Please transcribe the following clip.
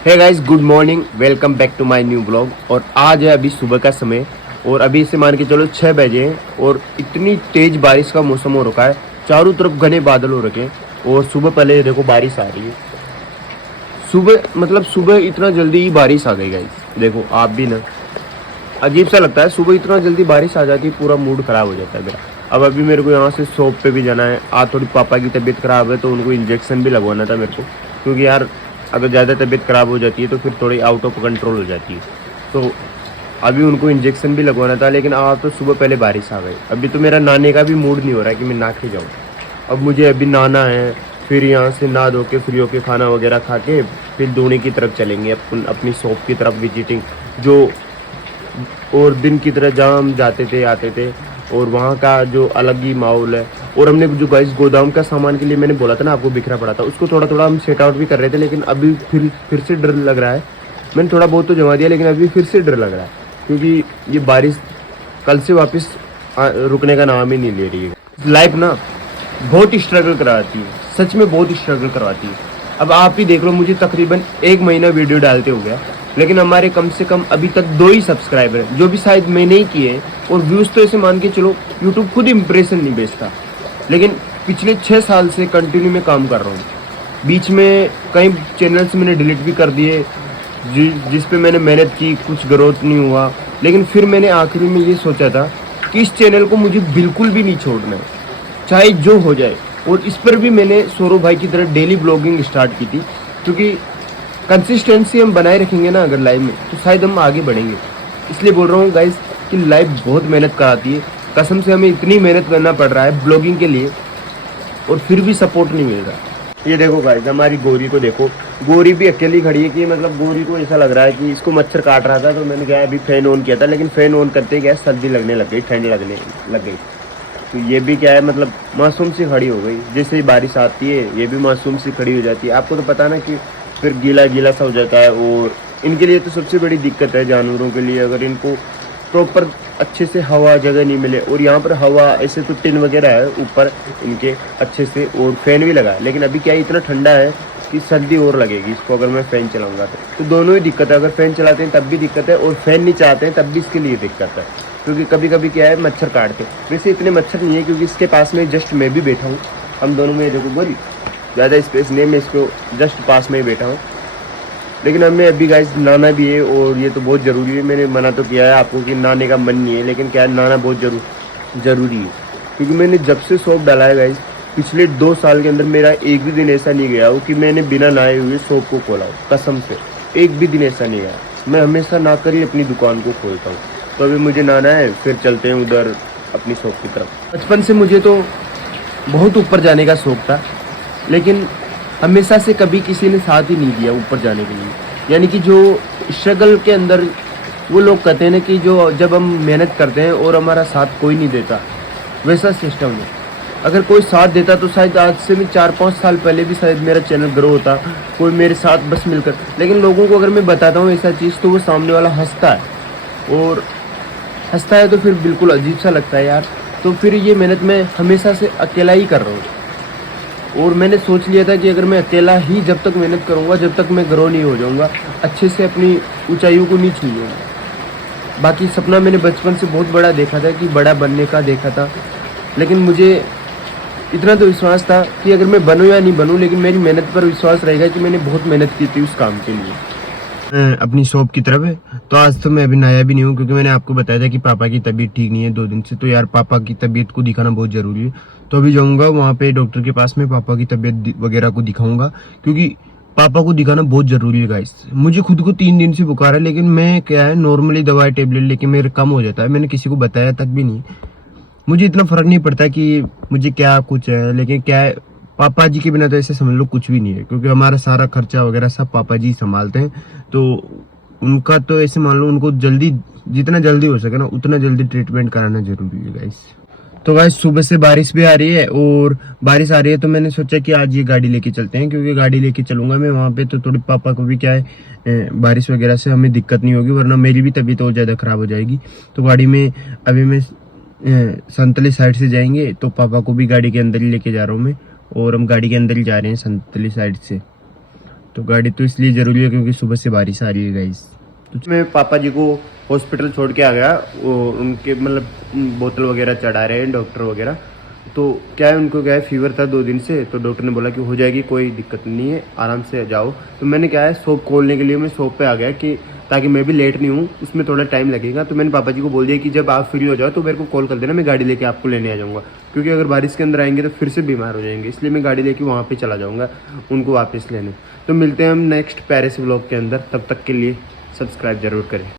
Hey guys, good morning, welcome back to my new blog. और आज है अभी सुबह का समय और अभी से मान के चलो 6 बजे हैं और इतनी तेज बारिश का मौसम हो रखा है। चारों तरफ घने बादल हो रखे हैं और सुबह पहले देखो बारिश आ रही है। सुबह इतना जल्दी ही बारिश आ गई गाइस। देखो आप भी ना, अजीब सा लगता है, सुबह इतना जल्दी बारिश आ जाती है, पूरा मूड खराब हो जाता है मेरा। अब अभी मेरे को यहाँ से शॉप पे भी जाना है। आज थोड़ी पापा की तबीयत खराब है तो उनको इंजेक्शन भी लगवाना था मेरे को, क्योंकि यार अगर ज़्यादा तबीयत खराब हो जाती है तो फिर थोड़ी आउट ऑफ कंट्रोल हो जाती है। तो अभी उनको इंजेक्शन भी लगवाना था, लेकिन आज तो सुबह पहले बारिश आ गई। अभी तो मेरा नहाने का भी मूड नहीं हो रहा है कि मैं नहा के जाऊँ। अब मुझे अभी नहाना है, फिर यहाँ से नहा धो के फ्री होके खाना वगैरह खा के फिर धोने की तरफ चलेंगे, अपनी शॉप की तरफ विजिटिंग। जो और दिन की तरह जहाँ हम जाते थे आते थे और वहाँ का जो अलग ही माहौल है। और हमने जो गाइस गोदाम का सामान के लिए मैंने बोला था ना आपको, बिखरा पड़ा था, उसको थोड़ा थोड़ा हम सेट आउट भी कर रहे थे, लेकिन अभी फिर से डर लग रहा है। मैंने थोड़ा बहुत तो जमा दिया, लेकिन अभी फिर से डर लग रहा है, क्योंकि ये बारिश कल से वापस रुकने का नाम ही नहीं ले रही है। लाइफ ना बहुत स्ट्रगल करवाती है, सच में बहुत स्ट्रगल करवाती है। अब आप ही देख लो, मुझे तकरीबन 1 महीना वीडियो डालते हो गया, लेकिन हमारे कम से कम अभी तक 2 ही सब्सक्राइबर हैं, जो भी शायद मैंने ही किए। और व्यूज़ तो ऐसे मान के चलो यूट्यूब खुद इंप्रेशन नहीं बेचता, लेकिन पिछले 6 साल से कंटिन्यू में काम कर रहा हूँ। बीच में कई चैनल्स मैंने डिलीट भी कर दिए जिस पे मैंने मेहनत की, कुछ ग्रोथ नहीं हुआ। लेकिन फिर मैंने आखिरी में ये सोचा था कि इस चैनल को मुझे बिल्कुल भी नहीं छोड़ना है, चाहे जो हो जाए। और इस पर भी मैंने सौरभ भाई की तरह डेली ब्लॉगिंग स्टार्ट की थी, क्योंकि कंसिस्टेंसी हम बनाए रखेंगे ना अगर लाइफ में, तो शायद हम आगे बढ़ेंगे। इसलिए बोल रहा हूँ गाइस कि लाइफ बहुत मेहनत कराती है। कसम से हमें इतनी मेहनत करना पड़ रहा है ब्लॉगिंग के लिए और फिर भी सपोर्ट नहीं मिल रहा। ये देखो गाइस, हमारी गोरी को देखो, गोरी भी अकेली खड़ी है कि मतलब गोरी को ऐसा लग रहा है कि इसको मच्छर काट रहा था। तो मैंने क्या अभी फैन ऑन किया था, लेकिन फैन ऑन करते क्या सर्दी लगने लग गई, ठंड लगने लग गई। तो ये भी क्या है, मतलब मासूम सी खड़ी हो गई। जैसे ही बारिश आती है ये भी मासूम सी खड़ी हो जाती है। आपको तो पता ना कि फिर गीला गीला सा हो जाता है। और इनके लिए तो सबसे बड़ी दिक्कत है जानवरों के लिए, अगर इनको प्रॉपर अच्छे से हवा जगह नहीं मिले। और यहाँ पर हवा ऐसे तो टिन वगैरह है ऊपर इनके अच्छे से, और फैन भी लगा है, लेकिन अभी क्या है इतना ठंडा है कि सर्दी और लगेगी इसको अगर मैं फ़ैन चलाऊंगा तो दोनों ही दिक्कत है। अगर फ़ैन चलाते हैं तब भी दिक्कत है, और फ़ैन नहीं चाहते हैं तब भी इसके लिए दिक्कत है, क्योंकि कभी कभी क्या है मच्छर काटते। वैसे इतने मच्छर नहीं है, क्योंकि इसके पास में जस्ट मैं भी बैठा हूँ। हम दोनों में देखो गोरी, ज़्यादा स्पेस नहीं है, मैं इसको जस्ट पास में ही बैठा हूँ। लेकिन हमें अभी गाइस नहाना भी है, और ये तो बहुत ज़रूरी है। मैंने मना तो किया है आपको कि नहाने का मन नहीं है, लेकिन क्या है नहाना बहुत ज़रूरी है। क्योंकि मैंने जब से सोप डाला है गाइस, पिछले 2 साल के अंदर मेरा एक भी दिन ऐसा नहीं गया हो कि मैंने बिना नहाए हुए सोप को खोला हो। कसम से एक भी दिन ऐसा नहीं गया। मैं हमेशा नहा कर ही अपनी दुकान को खोलता हूँ। तो अभी मुझे नहाना है, फिर चलते हैं उधर अपनी शॉप की तरफ। बचपन से मुझे तो बहुत ऊपर जाने का शौक था, लेकिन हमेशा से कभी किसी ने साथ ही नहीं दिया ऊपर जाने के लिए। यानी कि जो स्ट्रगल के अंदर वो लोग कहते हैं ना कि जो जब हम मेहनत करते हैं और हमारा साथ कोई नहीं देता, वैसा सिस्टम है। अगर कोई साथ देता तो शायद आज से भी 4-5 साल पहले भी शायद मेरा चैनल ग्रो होता, कोई मेरे साथ बस मिलकर। लेकिन लोगों को अगर मैं बताता हूँ ऐसा चीज़, तो वो सामने वाला हंसता है, और हंसता है तो फिर बिल्कुल अजीब सा लगता है यार। तो फिर ये मेहनत मैं हमेशा से अकेला ही कर रहा हूँ। और मैंने सोच लिया था कि अगर मैं अकेला ही जब तक मेहनत करूँगा, जब तक मैं ग्रो नहीं हो जाऊँगा, अच्छे से अपनी ऊंचाइयों को नहीं छूऊँगा। बाकी सपना मैंने बचपन से बहुत बड़ा देखा था, कि बड़ा बनने का देखा था, लेकिन मुझे इतना तो विश्वास था कि अगर मैं बनूँ या नहीं बनूँ, लेकिन मेरी मेहनत पर विश्वास रहेगा कि मैंने बहुत मेहनत की थी उस काम के लिए। अपनी शॉप की तरफ है, तो आज तो मैं अभी नया भी नहीं हूँ, क्योंकि मैंने आपको बताया था कि पापा की तबीयत ठीक नहीं है 2 दिन से। तो यार पापा की तबीयत को दिखाना बहुत ज़रूरी है। तो अभी जाऊँगा वहाँ पे डॉक्टर के पास में, पापा की तबीयत वगैरह को दिखाऊंगा, क्योंकि पापा को दिखाना बहुत ज़रूरी है गाइस। मुझे खुद को 3 दिन से बुखार है, लेकिन मैं क्या है नॉर्मली दवाई टेबलेट लेके मेरे कम हो जाता है। मैंने किसी को बताया तक भी नहीं, मुझे इतना फ़र्क नहीं पड़ता कि मुझे क्या कुछ है। लेकिन क्या है, पापा जी के बिना तो ऐसे समझ लो कुछ भी नहीं है, क्योंकि हमारा सारा खर्चा वगैरह सब पापा जी संभालते हैं। तो उनका तो ऐसे मान लो, उनको जल्दी जितना जल्दी हो सके ना उतना जल्दी ट्रीटमेंट कराना जरूरी है गाइस। तो गाइस सुबह से बारिश भी आ रही है, और बारिश आ रही है तो मैंने सोचा कि आज ये गाड़ी लेके चलते हैं, क्योंकि गाड़ी लेके चलूंगा मैं वहाँ पे, तो थोड़ी पापा को भी क्या है बारिश वगैरह से हमें दिक्कत नहीं होगी, वरना मेरी भी तबीयत और ज़्यादा ख़राब हो जाएगी। तो गाड़ी में अभी मैं संतली साइड से जाएंगे, तो पापा को भी गाड़ी के अंदर ही लेके जा रहा हूँ मैं, और हम गाड़ी के अंदर ही जा रहे हैं संतली साइड से। तो गाड़ी तो इसलिए ज़रूरी है क्योंकि सुबह से बारिश आ रही है गाइस। तो मैं पापा जी को हॉस्पिटल छोड़ के आ गया, वो उनके मतलब बोतल वगैरह चढ़ा रहे हैं डॉक्टर वगैरह। तो क्या है, उनको क्या है, फीवर था 2 दिन से, तो डॉक्टर ने बोला कि हो जाएगी, कोई दिक्कत नहीं है, आराम से जाओ। तो मैंने क्या है, शॉप खोलने के लिए मैं शॉप पे आ गया कि ताकि मैं भी लेट नहीं हूँ, उसमें थोड़ा टाइम लगेगा। तो मैंने पापा जी को बोल दिया कि जब आप फ्री हो जाओ तो मेरे को कॉल कर देना, मैं गाड़ी लेके आपको लेने आ जाऊँगा, क्योंकि अगर बारिश के अंदर आएंगे तो फिर से बीमार हो जाएंगे, इसलिए मैं गाड़ी लेके वहाँ पे चला जाऊँगा उनको वापस लेने। तो मिलते हैं हम नेक्स्ट पेरिस व्लॉग के अंदर, तब तक के लिए सब्सक्राइब जरूर करें।